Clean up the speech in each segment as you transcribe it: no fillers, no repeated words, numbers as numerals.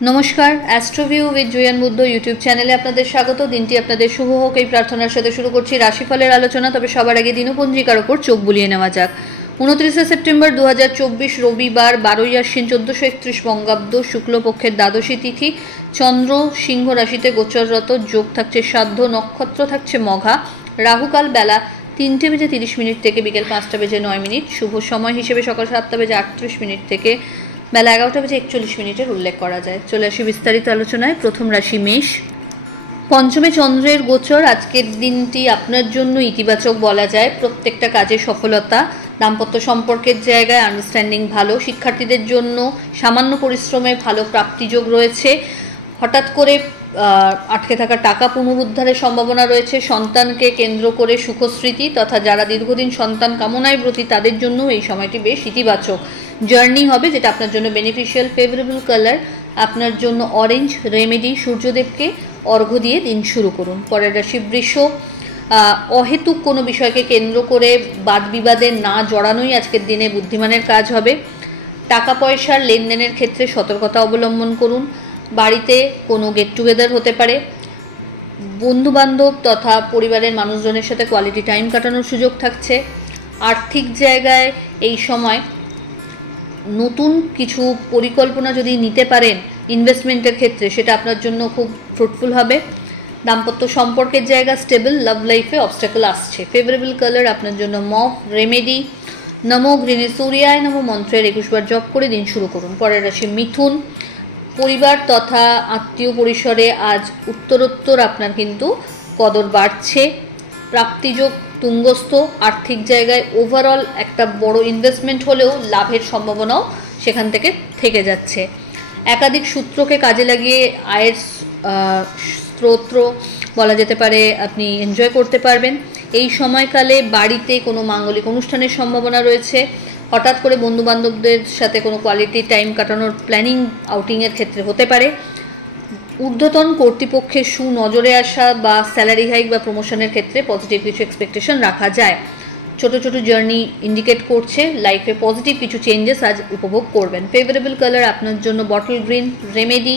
নমস্কার, অ্যাস্ট্রোভিউ with Juan Buddha YouTube চ্যানেলে আপনাদের স্বাগত। দিনটি আপনাদের শুভ হোক এই প্রার্থনার সাথে শুরু করছি রাশিফলের আলোচনা। তবে সবার আগে দিনপঞ্জিকার ওপর চোখ বুলিয়ে নেওয়া যাক। 29শে সেপ্টেম্বর 2024 রবিবার, 12ই আশ্বিন 1431 বঙ্গাব্দ, শুক্লপক্ষের দ্বাদশী তিথি, চন্দ্র সিংহ রাশিতে গোচররত, যোগ থাকছে শ্রাদ্ধ, নক্ষত্র থাকছে মঘা, রাহুকাল বেলা 3:30 থেকে বিকেল 5:09, শুভ সময় হিসেবে সকাল 7:38 থেকে বেলা 11:41 উল্লেখ করা যায়। চলে আসি বিস্তারিত আলোচনায়। প্রথম রাশি মেষ। পঞ্চমে চন্দ্রের গোচর। আজকের দিনটি আপনার জন্য ইতিবাচক বলা যায়। প্রত্যেকটা কাজে সফলতা, দাম্পত্য সম্পর্কের জায়গায় আন্ডারস্ট্যান্ডিং ভালো, শিক্ষার্থীদের জন্য সামান্য পরিশ্রমে ভালো প্রাপ্তিযোগ রয়েছে। হঠাৎ করে আটকে থাকা টাকা পুনরুদ্ধারের সম্ভাবনা রয়েছে। সন্তানকে কেন্দ্র করে সুখস্মৃতি তথা যারা দীর্ঘদিন সন্তান কামনায় ব্রতী তাদের জন্য এই সময়টি বেশ ইতিবাচক। জার্নি হবে যেটা আপনার জন্য বেনিফিশিয়াল। ফেভারেবল কালার আপনার জন্য অরেঞ্জ। রেমেডি, সূর্যদেবকে অর্ঘ্য দিয়ে দিন শুরু করুন। পরের রাশি বৃষ। অহেতুক কোনো বিষয়কে কেন্দ্র করে বাদ বিবাদে না জড়ানোই আজকের দিনে বুদ্ধিমানের কাজ হবে। টাকা পয়সার লেনদেনের ক্ষেত্রে সতর্কতা অবলম্বন করুন। বাড়িতে কোনো গেট টুগেদার হতে পারে। বন্ধুবান্ধব তথা পরিবারের মানুষজনের সাথে কোয়ালিটি টাইম কাটানোর সুযোগ থাকছে। আর্থিক জায়গায় এই সময় নতুন কিছু পরিকল্পনা যদি নিতে পারেন ইনভেস্টমেন্টের ক্ষেত্রে, সেটা আপনার জন্য খুব ফ্রুটফুল হবে। দাম্পত্য সম্পর্কের জায়গা স্টেবল। লাভ লাইফে অবস্টাকল আসছে। ফেভারেবল কালার আপনার জন্য মভ। রেমেডি, নমো গ্রীনে সূর্যায় নমো মন্ত্রের 21 বার জপ করে দিন শুরু করুন। পরের রাশি মিথুন। পরিবার তথা আত্মীয় পরিসরে আজ উত্তরোত্তর আপনার কিন্তু কদর বাড়ছে। প্রাপ্তিযোগ তুঙ্গস্থ। আর্থিক জায়গায় ওভারঅল একটা বড় ইনভেস্টমেন্ট হলেও লাভের সম্ভাবনাও সেখান থেকে যাচ্ছে। একাধিক সূত্রকে কাজে লাগিয়ে আয়ের স্রোত বলা যেতে পারে আপনি এনজয় করতে পারবেন। এই সময়কালে বাড়িতে কোনো মাঙ্গলিক অনুষ্ঠানের সম্ভাবনা রয়েছে। হঠাৎ করে বন্ধুবান্ধবদের সাথে কোনো কোয়ালিটি টাইম কাটানোর প্ল্যানিং আউটিংয়ের ক্ষেত্রে হতে পারে। ঊর্ধ্বতন কর্তৃপক্ষের সুনজরে আসা বা স্যালারি হাইক বা প্রমোশনের ক্ষেত্রে পজিটিভ কিছু এক্সপেকটেশন রাখা যায়। ছোট ছোট জার্নি ইন্ডিকেট করছে লাইফে পজিটিভ কিছু চেঞ্জেস আজ উপভোগ করবেন। ফেভারেবল কালার আপনার জন্য বটল গ্রিন। রেমেডি,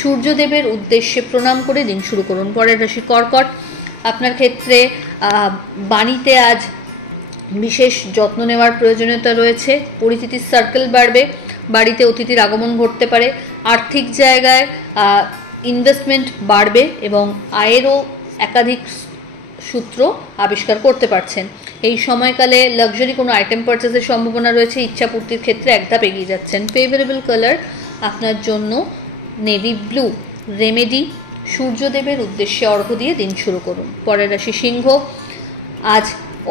সূর্যদেবের উদ্দেশ্যে প্রণাম করে দিন শুরু করুন। পরের রাশি কর্কট। আপনার ক্ষেত্রে বাণীতে আজ বিশেষ যত্ন নেওয়ার প্রয়োজনীয়তা রয়েছে। পরিচিতির সার্কেল বাড়বে। বাড়িতে অতিথির আগমন ঘটতে পারে। আর্থিক জায়গায় ইনভেস্টমেন্ট বাড়বে এবং আয়েরও একাধিক সূত্র আবিষ্কার করতে পারছেন। এই সময়কালে লাক্সারি কোনো আইটেম পারচেসের সম্ভাবনা রয়েছে। ইচ্ছাপূর্তির ক্ষেত্রে এক ধাপ এগিয়ে যাচ্ছেন। ফেভারেবল কালার আপনার জন্য নেভি ব্লু। রেমেডি, সূর্যদেবের উদ্দেশ্যে অর্ঘ্য দিয়ে দিন শুরু করুন। পরের রাশি সিংহ। আজ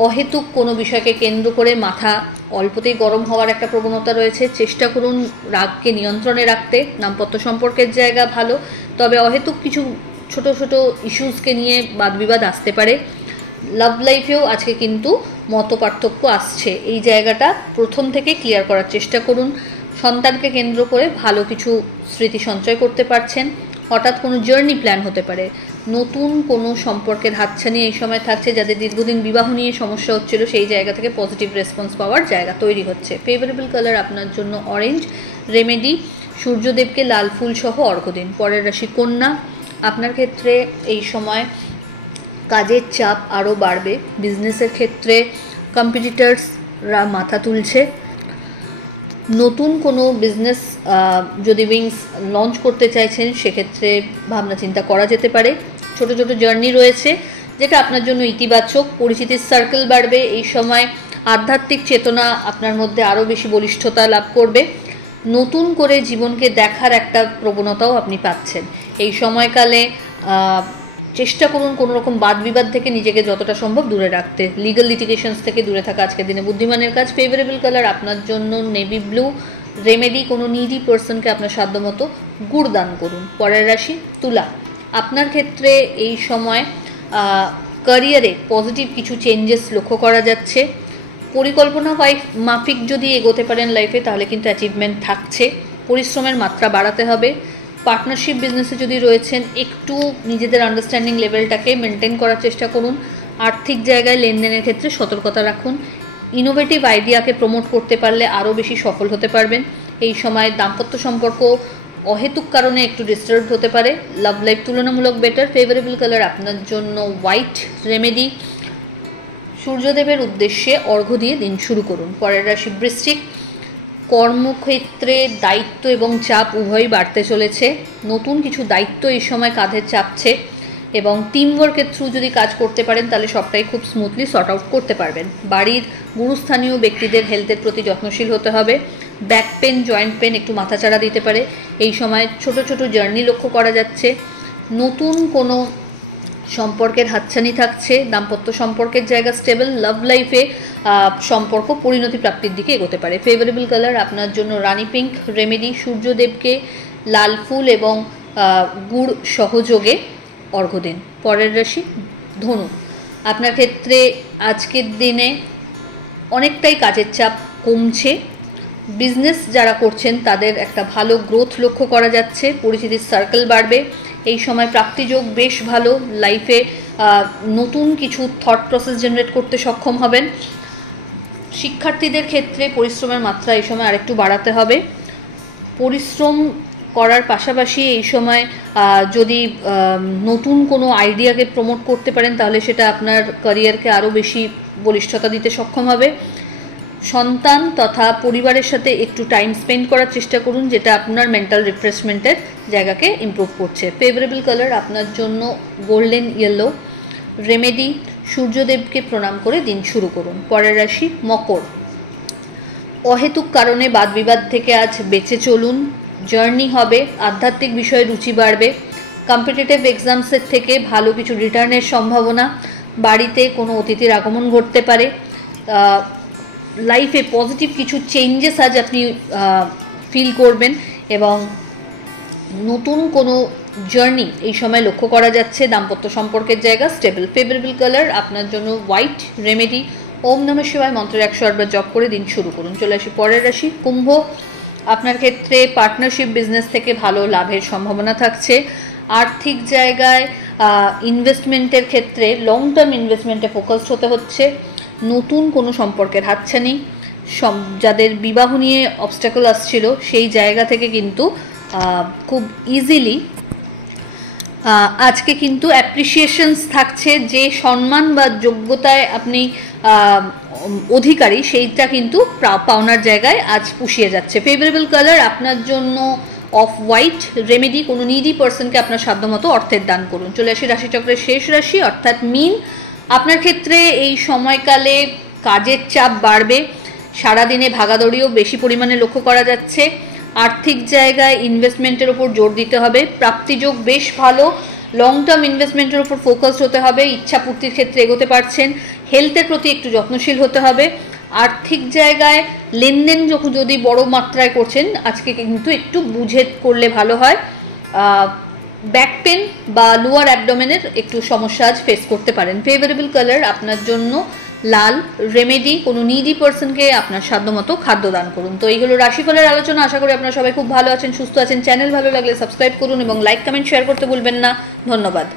অহেতুক কোনো বিষয়কে কেন্দ্র করে মাথা অল্পতেই গরম হওয়ার একটা প্রবণতা রয়েছে। চেষ্টা করুন রাগকে নিয়ন্ত্রণে রাখতে। দাম্পত্য সম্পর্কের জায়গা ভালো, তবে অহেতুক কিছু ছোট ছোট ইস্যুসকে নিয়ে বাদবিবাদ আসতে পারে। লাভ লাইফেও আজকে কিন্তু মত পার্থক্য আসছে। এই জায়গাটা প্রথম থেকে ক্লিয়ার করার চেষ্টা করুন। সন্তানকে কেন্দ্র করে ভালো কিছু স্মৃতি সঞ্চয় করতে পারছেন। হঠাৎ কোনো জার্নি প্ল্যান হতে পারে। নতুন কোনো সম্পর্কের হাতছানি এই সময় থাকছে। যাদের দীর্ঘদিন বিবাহ নিয়ে সমস্যা হচ্ছিল, সেই জায়গা থেকে পজিটিভ রেসপন্স পাওয়ার জায়গা তৈরি হচ্ছে। ফেভারেবল কালার আপনার জন্য অরেঞ্জ। রেমেডি, সূর্যদেবকে লাল ফুল সহ অর্ঘ্য দিন। পরের রাশি কন্যা। আপনার ক্ষেত্রে এই সময় কাজের চাপ আরও বাড়বে। বিজনেসের ক্ষেত্রে কম্পিটিটার্সরা মাথা তুলছে। নতুন কোনো বিজনেস যদি উইংস লঞ্চ করতে চাইছেন সেক্ষেত্রে ভাবনা চিন্তা করা যেতে পারে। ছোট ছোট জার্নি রয়েছে যেটা আপনার জন্য ইতিবাচক। পরিচিতির সার্কেল বাড়বে। এই সময় আধ্যাত্মিক চেতনা আপনার মধ্যে আরও বেশি বলিষ্ঠতা লাভ করবে। নতুন করে জীবনকে দেখার একটা প্রবণতাও আপনি পাচ্ছেন। এই সময়কালে চেষ্টা করুন কোনো রকম বাদ বিবাদ থেকে নিজেকে যতটা সম্ভব দূরে রাখতে। লিগাল লিটিগেশনস থেকে দূরে থাকা আজকের দিনে বুদ্ধিমানের কাজ। ফেভারেবল কালার আপনার জন্য নেভি ব্লু। রেমেডি, কোনো নিডি পার্সনকে আপনার সাধ্যমতো গুড় দান করুন। পরের রাশি তুলা। আপনার ক্ষেত্রে এই সময় ক্যারিয়ারে পজিটিভ কিছু চেঞ্জেস লক্ষ্য করা যাচ্ছে। পরিকল্পনা মাফিক যদি এগোতে পারেন লাইফে তাহলে কিন্তু অ্যাচিভমেন্ট থাকছে। পরিশ্রমের মাত্রা বাড়াতে হবে। পার্টনারশিপ বিজনেসে যদি রয়েছেন একটু নিজেদের আন্ডারস্ট্যান্ডিং লেভেলটাকে মেনটেন করার চেষ্টা করুন। আর্থিক জায়গায় লেনদেনের ক্ষেত্রে সতর্কতা রাখুন। ইনোভেটিভ আইডিয়াকে প্রমোট করতে পারলে আরও বেশি সফল হতে পারবেন। এই সময় দাম্পত্য সম্পর্ক অহেতুক কারণে একটু ডিস্টার্ব হতে পারে। লাভ লাইফ তুলনামূলক বেটার। ফেভারেবল কালার আপনার জন্য হোয়াইট। রেমেডি, সূর্যদেবের উদ্দেশ্যে অর্ঘ্য দিয়ে দিন শুরু করুন। পরের রাশি বৃশ্চিক। কর্মক্ষেত্রে দায়িত্ব এবং চাপ উভয়ই বাড়তে চলেছে। নতুন কিছু দায়িত্ব এই সময় কাঁধে চাপছে এবং টিম ওয়ার্কের থ্রু যদি কাজ করতে পারেন তাহলে সবটাই খুব স্মুথলি সর্ট আউট করতে পারবেন। বাড়ির গুরুস্থানীয় ব্যক্তিদের হেলথের প্রতি যত্নশীল হতে হবে। ব্যাক পেন, জয়েন্ট পেন একটু মাথাচাড়া দিতে পারে। এই সময় ছোট ছোট জার্নি লক্ষ্য করা যাচ্ছে। নতুন কোনো সম্পর্কের হাতছানি থাকছে। দাম্পত্য সম্পর্কের জায়গা স্টেবল। লাভ লাইফে সম্পর্ক পরিণতি প্রাপ্তির দিকে এগোতে পারে। ফেভারেবল কালার আপনার জন্য রানি পিঙ্ক। রেমেডি, সূর্যদেবকে লাল ফুল এবং গুড় সহযোগে অর্ঘ্য দিন। পরের রাশি ধনু। আপনার ক্ষেত্রে আজকের দিনে অনেকটাই কাজের চাপ কমছে। বিজনেস যারা করছেন তাদের একটা ভালো গ্রোথ লক্ষ্য করা যাচ্ছে। পরিচিতির সার্কেল বাড়বে। এই সময় প্রাপ্তিযোগ বেশ ভালো। লাইফে নতুন কিছু থট প্রসেস জেনারেট করতে সক্ষম হবেন। শিক্ষার্থীদের ক্ষেত্রে পরিশ্রমের মাত্রা এই সময় আরেকটু বাড়াতে হবে। পরিশ্রম করার পাশাপাশি এই সময় যদি নতুন কোনো আইডিয়াকে প্রমোট করতে পারেন তাহলে সেটা আপনার ক্যারিয়ারকে আরও বেশি বলিষ্ঠতা দিতে সক্ষম হবে। সন্তান তথা পরিবারের সাথে একটু টাইম স্পেন্ড করার চেষ্টা করুন, যেটা আপনার মেন্টাল রিফ্রেশমেন্টের জায়গাকে ইমপ্রুভ করছে। ফেভারেবল কালার আপনার জন্য গোল্ডেন ইয়েলো। রেমেডি, সূর্যদেবকে প্রণাম করে দিন শুরু করুন। পরের রাশি মকর। অহেতুক কারণে বাদ বিবাদ থেকে আজ বেঁচে চলুন। জার্নি হবে। আধ্যাত্মিক বিষয়ে রুচি বাড়বে। কম্পিটিটিভ এক্সামসের থেকে ভালো কিছু রিটার্নের সম্ভাবনা। বাড়িতে কোনো অতিথির আগমন ঘটতে পারে। লাইফে পজিটিভ কিছু চেঞ্জেস আজ আপনি ফিল করবেন এবং নতুন কোনো জার্নি এই সময় লক্ষ্য করা যাচ্ছে। দাম্পত্য সম্পর্কের জায়গা স্টেবল। ফেভারেবল কালার আপনার জন্য হোয়াইট। রেমেডি, ওম নমঃ শিবায় মন্ত্রের 108 বার জপ করে দিন শুরু করুন। চলে আসি পরের রাশি কুম্ভ। আপনার ক্ষেত্রে পার্টনারশিপ বিজনেস থেকে ভালো লাভের সম্ভাবনা থাকছে। আর্থিক জায়গায় ইনভেস্টমেন্টের ক্ষেত্রে লং টার্ম ইনভেস্টমেন্টে ফোকাসড হতে হচ্ছে। নতুন কোনো সম্পর্কের হাতছানি। যাদের বিবাহ নিয়ে অবস্টাকল আসছিল সেই জায়গা থেকে কিন্তু খুব ইজিলি আজকে কিন্তু অ্যাপ্রিসিয়েশনস থাকছে। যে সম্মান বা যোগ্যতায় আপনি অধিকারী সেইটা কিন্তু পাওনার জায়গায় আজ পুষিয়ে যাচ্ছে। ফেভারেবল কালার আপনার জন্য অফ হোয়াইট। রেমেডি, কোনো নিডি পার্সনকে আপনার সাধ্যমতো অর্থের দান করুন। চলে আসি রাশিচক্রের শেষ রাশি অর্থাৎ মীন। আপনার ক্ষেত্রে এই সময়কালে কাজের চাপ বাড়বে। সারাদিনে ভাগাদড়িও বেশি পরিমাণে লক্ষ্য করা যাচ্ছে। আর্থিক জায়গায় ইনভেস্টমেন্টের ওপর জোর দিতে হবে। প্রাপ্তিযোগ বেশ ভালো। লং টার্ম ইনভেস্টমেন্টের ওপর ফোকাসড হতে হবে। ইচ্ছা পূর্তির ক্ষেত্রে এগোতে পারছেন। হেলথের প্রতি একটু যত্নশীল হতে হবে। আর্থিক জায়গায় লেনদেন যদি বড় মাত্রায় করছেন আজকে কিন্তু একটু বুঝে করলে ভালো হয়। ব্যাক পেন বা লোয়ার অ্যাবডোমেনের একটু সমস্যা আজ ফেস করতে পারেন। ফেভারেবল কালার আপনার জন্য লাল। রেমেডি, কোনো নিডি পার্সনকে আপনার সাধ্যমতো খাদ্য দান করুন। তো এই হলো রাশিফলের আলোচনা। আশা করি আপনারা সবাই খুব ভালো আছেন, সুস্থ আছেন। চ্যানেল ভালো লাগলে সাবস্ক্রাইব করুন এবং লাইক কমেন্ট শেয়ার করতে ভুলবেন না। ধন্যবাদ।